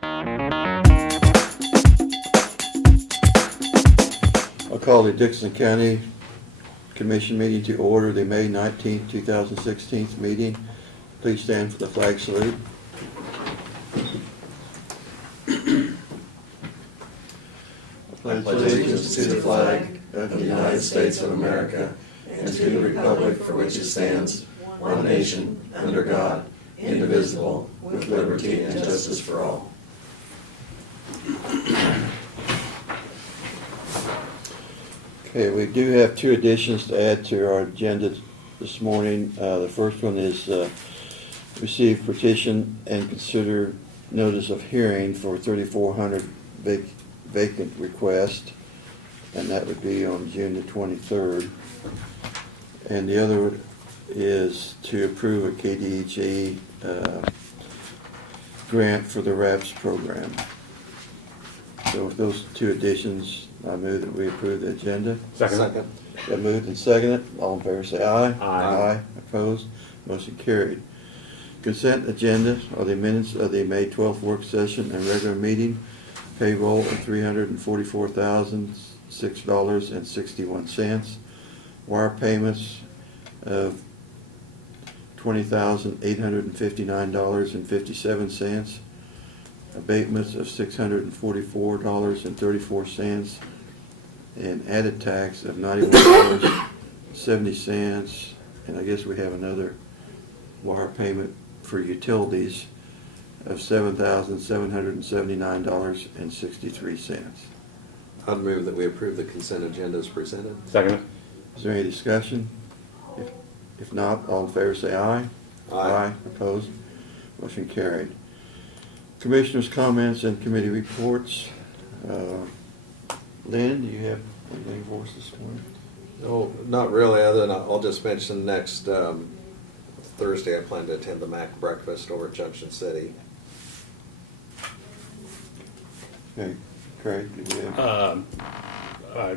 I'll call the Dixon County Commission meeting to order, the May 19th, 2016 meeting. Please stand for the flag salute. I pledge allegiance to the flag of the United States of America and to the republic for which it stands, one nation, under God, indivisible, with liberty and justice for all. Okay, we do have two additions to add to our agenda this morning. The first one is receive petition and consider notice of hearing for 3,400 vacant request, and that would be on June the 23rd. And the other is to approve a KDHE grant for the RAPS program. So with those two additions, I move that we approve the agenda. Second. Got moved and seconded. All in favor say aye. Aye. Opposed? Motion carried. Consent agenda are the minutes of the May 12th work session and regular meeting. Payroll of $344,006.61. Wire payments of $20,859.57. Abatements of $644.34. And added tax of $91.70. And I guess we have another wire payment for utilities of $7,779.63. I'd move that we approve the consent agenda as presented. Second. Is there any discussion? If not, all in favor say aye. Aye. Opposed? Motion carried. Commissioners' comments and committee reports. Lynn, do you have anything for us this morning? No, not really, other than I'll just mention next Thursday I plan to attend the MAC breakfast over at Junction City. Okay, Craig, do you have? I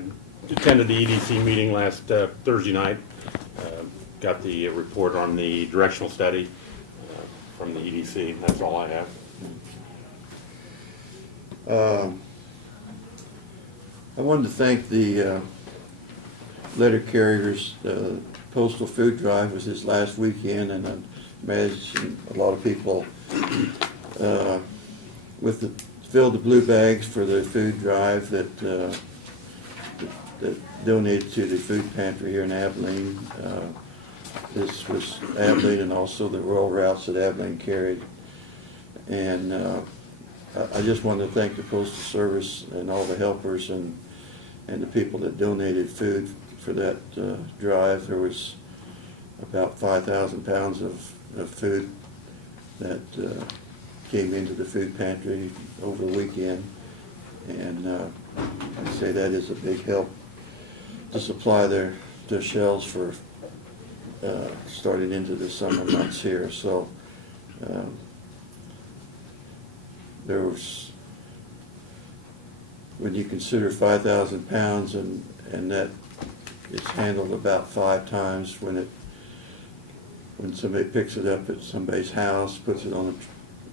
attended the EDC meeting last Thursday night. Got the report on the directional study from the EDC. That's all I have. I wanted to thank the letter carriers. Postal food drive was this last weekend, and I imagine a lot of people filled the blue bags for the food drive that donated to the food pantry here in Abilene. This was Abilene and also the rural routes that Abilene carried. And I just wanted to thank the Postal Service and all the helpers and the people that donated food for that drive. There was about 5,000 pounds of food that came into the food pantry over the weekend. And I'd say that is a big help to supply their shelves for starting into the summer months here. So there was, when you consider 5,000 pounds and that it's handled about 5 times when somebody picks it up at somebody's house, puts it on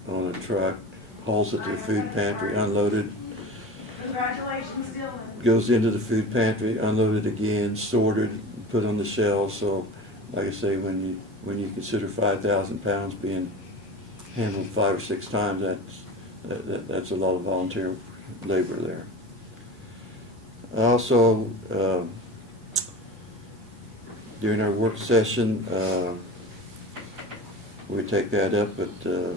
a truck, hauls it to the food pantry, unloaded. Congratulations, Dylan. Goes into the food pantry, unloaded again, sorted, put on the shelves. So, like I say, when you consider 5,000 pounds being handled 5 or 6 times, that's a lot of volunteer labor there. Also, during our work session, we take that up, but the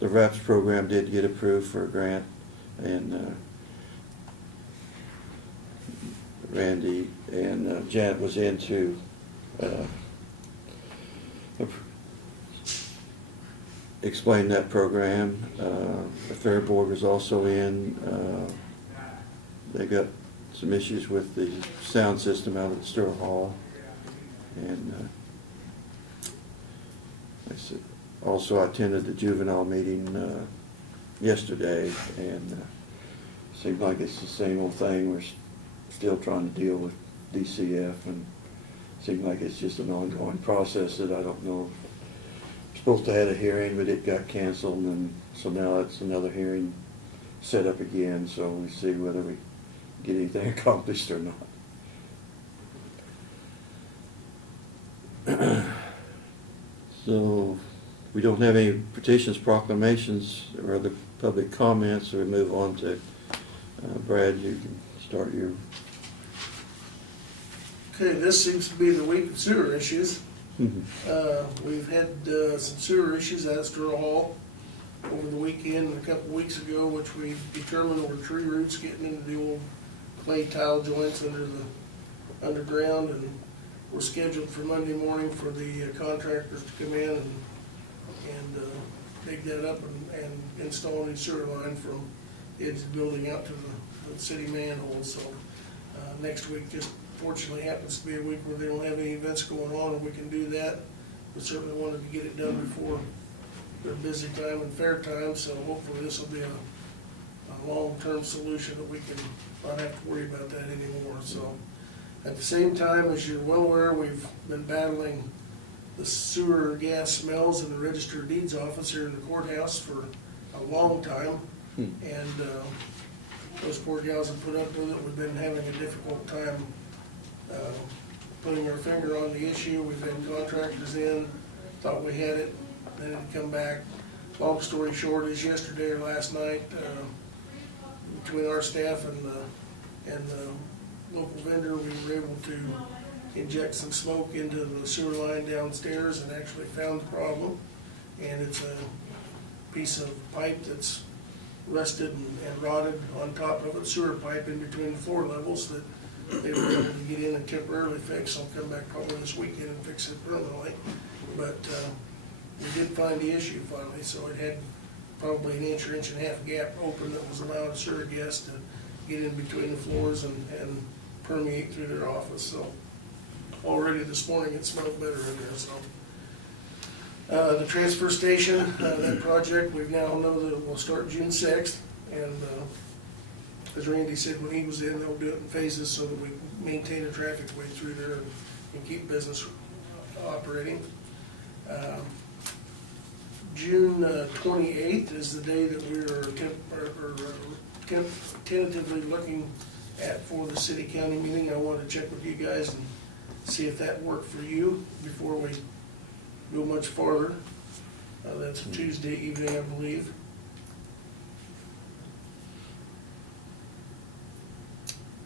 RAPS program did get approved for a grant, and Randy and Janet was in to explain that program. The Fair Board was also in. They got some issues with the sound system out at the Stewart Hall, and also I attended the juvenile meeting yesterday, and seems like it's the same old thing. We're still trying to deal with DCF, and seems like it's just an ongoing process that I don't know supposed to have a hearing, but it got canceled, and so now it's another hearing set up again, so we see whether we get anything accomplished or not. So, we don't have any petitions, proclamations, or other public comments, so we move on to, Brad, you can start your, Okay, this seems to be the week of sewer issues. We've had some sewer issues at Esterl Hall over the weekend and a couple weeks ago, which we determined were tree roots getting into the old clay tile joints under the underground, and we're scheduled for Monday morning for the contractors to come in and dig that up and install a new sewer line from the edge of the building out to the city manhole. So next week just fortunately happens to be a week where they don't have any events going on, and we can do that. We certainly wanted to get it done before their busy time and fair time, so hopefully this will be a long-term solution that we can not have to worry about that anymore. So at the same time, as you're well aware, we've been battling the sewer gas smells in the Register of Deeds office here in the courthouse for a long time. And those poor gals have put up with it. We've been having a difficult time putting our finger on the issue. We've had contractors in, thought we had it, then it come back. Long story short is yesterday or last night, between our staff and the local vendor, we were able to inject some smoke into the sewer line downstairs and actually found the problem. And it's a piece of pipe that's rusted and rotted on top of it, sewer pipe in between the floor levels that they were able to get in and temporarily fix. I'll come back probably this weekend and fix it permanently. But we did find the issue finally, so it had probably an inch or inch and a half gap open that was allowing sewer gas to get in between the floors and permeate through their office. So already this morning it smelled better in there. So the transfer station, that project, we now know that it will start June 6th. And as Randy said when he was in, they'll do it in phases so that we maintain a traffic way through there and keep business operating. June 28th is the day that we are tentatively looking at for the city-county meeting. I want to check with you guys and see if that worked for you before we go much farther. That's a Tuesday evening, I believe.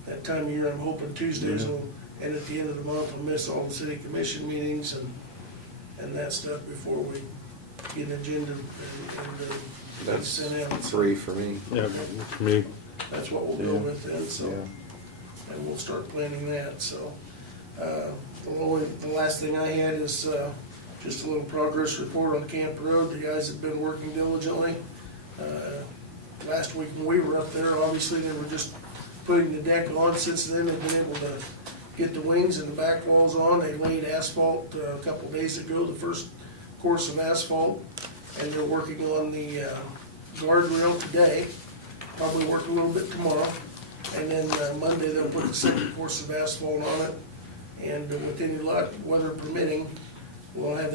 That time of year, I'm hoping Tuesdays will, and at the end of the month, we'll miss all the city commission meetings and that stuff before we get an agenda and That's sent out. 3 for me. Yeah, for me, That's what we'll go with then, so, Yeah. and we'll start planning that, so. The last thing I had is, just a little progress report on Camp Road. The guys have been working diligently. Last week when we were up there, obviously they were just putting the deck on. Since then, they've been able to get the wings and the back walls on. They laid asphalt a couple days ago, the first course of asphalt, and they're working on the guardrail today. Probably work a little bit tomorrow, and then Monday they'll put the second course of asphalt on it. And with any luck, weather permitting, we'll have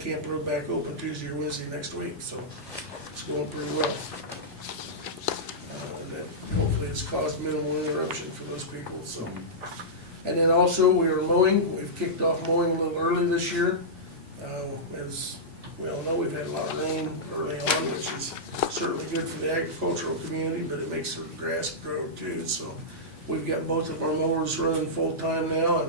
Camp Road back open Tuesday or Wednesday next week. So it's going pretty well. Hopefully it's caused minimal interruption for those people, so. And then also, we are mowing. We've kicked off mowing a little early this year. As we all know, we've had a lot of rain early on, which is certainly good for the agricultural community, but it makes the grass grow too. So we've got both of our mowers running full-time now,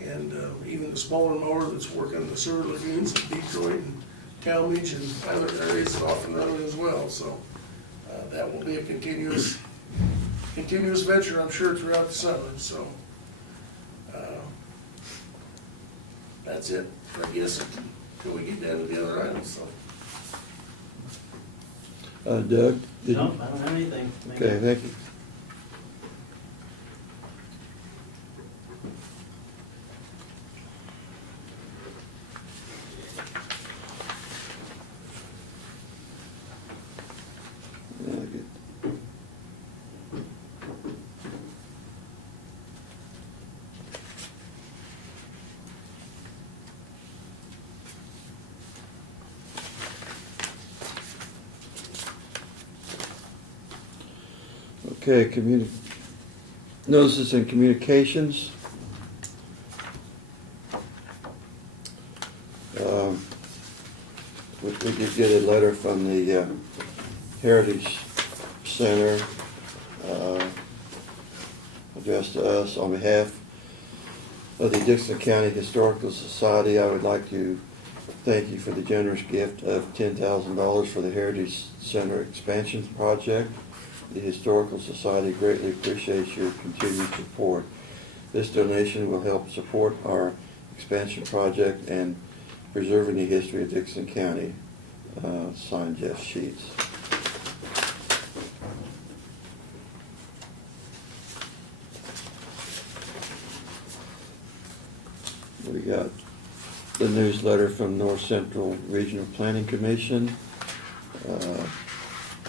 and even the smaller mower that's working the sewer lagoons in Detroit and Talmadge and other areas is off and running as well. So that will be a continuous venture, I'm sure, throughout the summer. So that's it, I guess, until we get down to the other items. So Doug? did No, you- I don't have anything. Okay, thank you. Okay, notices and communications. Um, We did get a letter from the Heritage Center addressed to us. On behalf of the Dixon County Historical Society, I would like to thank you for the generous gift of $10,000 for the Heritage Center expansion project. The Historical Society greatly appreciates your continued support. This donation will help support our expansion project and preserving the history of Dixon County. Signed, Jeff Sheets. We got the newsletter from North Central Regional Planning Commission.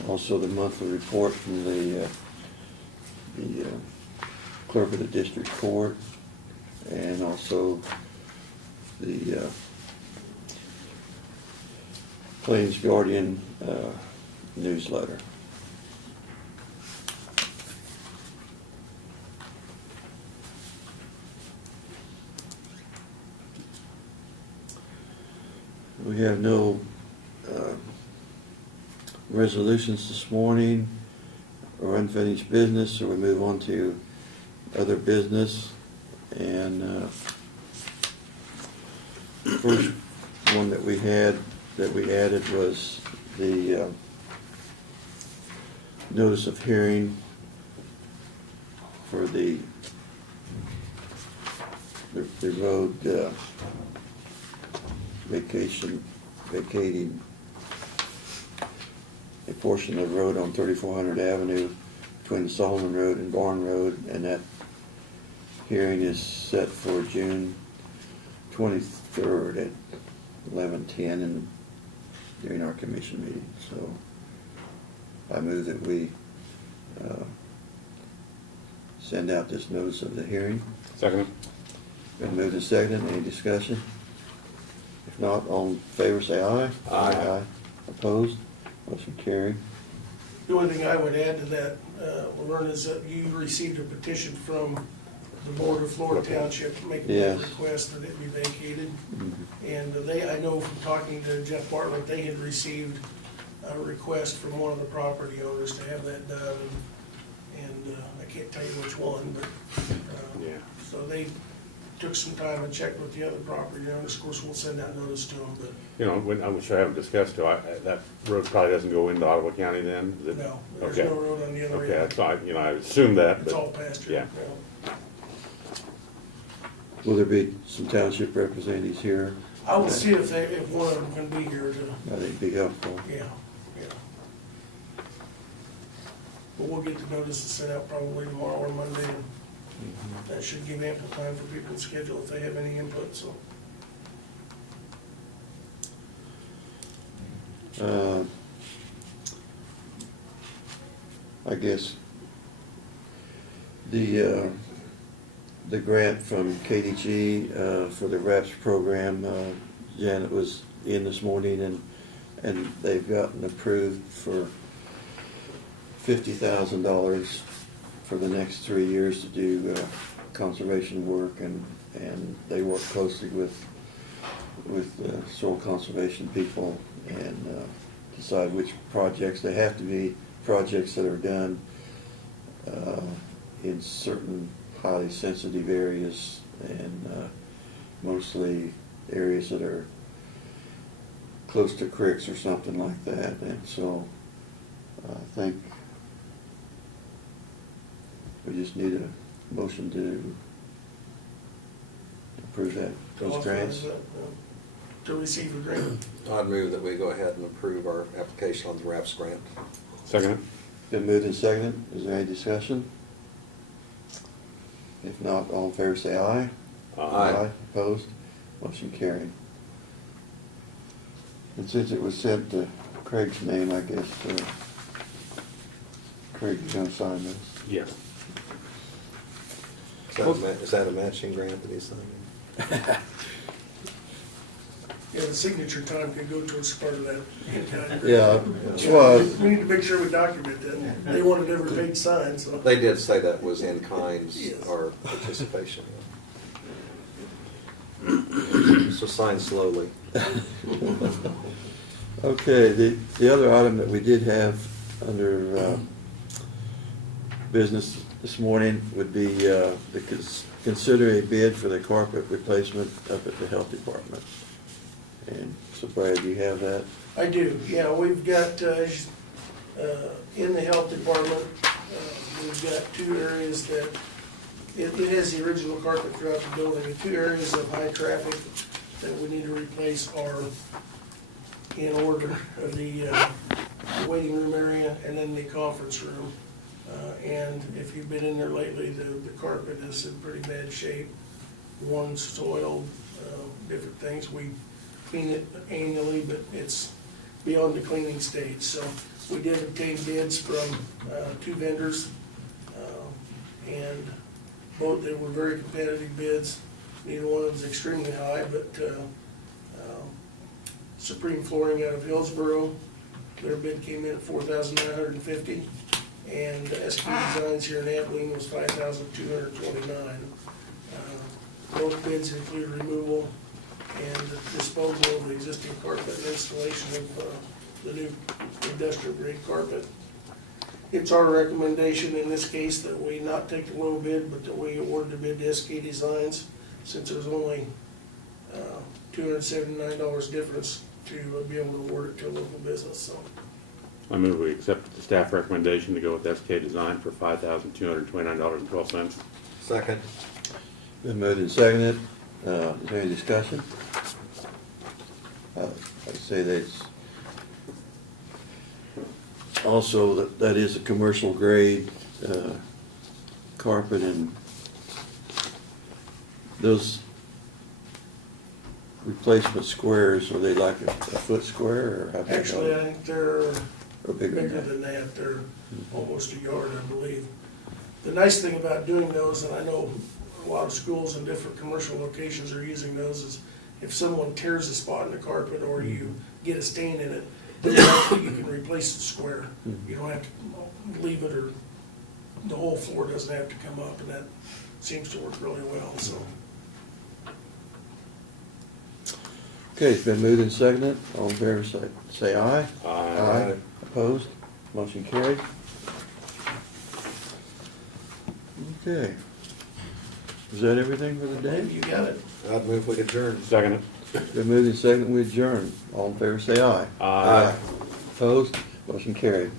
Also the monthly report from the clerk of the district court, and also the Plains Guardian newsletter. We have no resolutions this morning or unfinished business, so we move on to other business. And first one that we added was the notice of hearing for the road vacating a portion of the road on 3400 Avenue between Solomon Road and Barn Road, and that hearing is set for June 23rd at 11:10 and during our commission meeting. So I move that we send out this notice of the hearing. Second. Been moved and seconded. Any discussion? If not, all in favor say aye. Aye. Opposed? Motion carried. The only thing I would add to that, Laverne, is that you received a petition from the board of Florida Township making a Yes. request that it be vacated. And I know from talking to Jeff Bartlett, they had received a request from one of the property owners to have that done. And I can't tell you which one, but, Yeah. so they took some time and checked with the other property owners. Of course, we'll send out notice to them, but You know, which I haven't discussed, that road probably doesn't go into Ottawa County then? Is it? no, there's Okay. no road on the other Okay, end. so I assumed that, It's all but, pasture. yeah. Will there be some township representatives here? I will see if one of them can be here to, I think it'd be helpful. yeah. But we'll get the notices sent out probably tomorrow or Monday, and that should give ample time for people to schedule if they have any input, so. I guess the grant from KDG for the RAPS program, Janet was in this morning, and they've gotten approved for $50,000 for the next 3 years to do conservation work, and they work closely with soil conservation people and decide which projects. They have to be projects that are done in certain highly sensitive areas, and mostly areas that are close to creeks or something like that. And so I think we just need a motion to approve those grants. To receive a grant. I'd move that we go ahead and approve our application on the RAPS grant. second. Been moved and seconded. Is there any discussion? If not, all in favor say aye. Aye. Opposed? Motion carried. And since it was sent to Craig's name, I guess Craig is gonna sign this. Yes. Is that a matching grant that he's signing? Yeah, the signature time could go towards part of that in-kind. Yeah, that's why, We need to make sure we document that. They wanted every paid sign, so. They did say that was in kinds Yes. or participation. So sign slowly. okay, the other item that we did have under business this morning would be to consider a bid for the carpet replacement up at the health department. And so Brad, do you have that? I do, yeah, we've got, in the health department, we've got two areas that, it has the original carpet throughout the building. The two areas of high traffic that we need to replace are in order of the waiting room area and then the conference room. And if you've been in there lately, the carpet is in pretty bad shape. One's soiled, different things. We clean it annually, but it's beyond the cleaning stage. So we did obtain bids from two vendors, and both, they were very competitive bids. Neither one was extremely high, but Supreme Flooring out of Hillsboro, their bid came in at $4,950, and SQ Designs here in Abilene was $5,229. Both bids include removal and disposal of the existing carpet and installation of the new industrial grade carpet. It's our recommendation in this case that we not take the low bid, but that we award the bid to SK Designs, since there's only $279 difference to be able to award it to a local business, so. I move we accept the staff recommendation to go with SK Design for $5,229.12. Second. Been moved and seconded. Is there any discussion? I'd say that's also, that is a commercial grade carpet, and those replacement squares, are they like a foot square, or how big? Actually, I think they're Or bigger bigger than than that. They're almost a yard, I believe. The nice thing about doing those, and I know a lot of schools and different commercial locations are using those, is if someone tears a spot in the carpet or you get a stain in it, then you can replace the square. You don't have to leave it, or the whole floor doesn't have to come up, and that seems to work really well, so. Okay, it's been moved and seconded. All in favor, say aye. Aye. Opposed? Motion carried. Okay. Is that everything for the day? You got it. I'd move we adjourn. Second it. Been moved and seconded, we adjourn. All in favor, say aye. Aye. Opposed? Motion carried.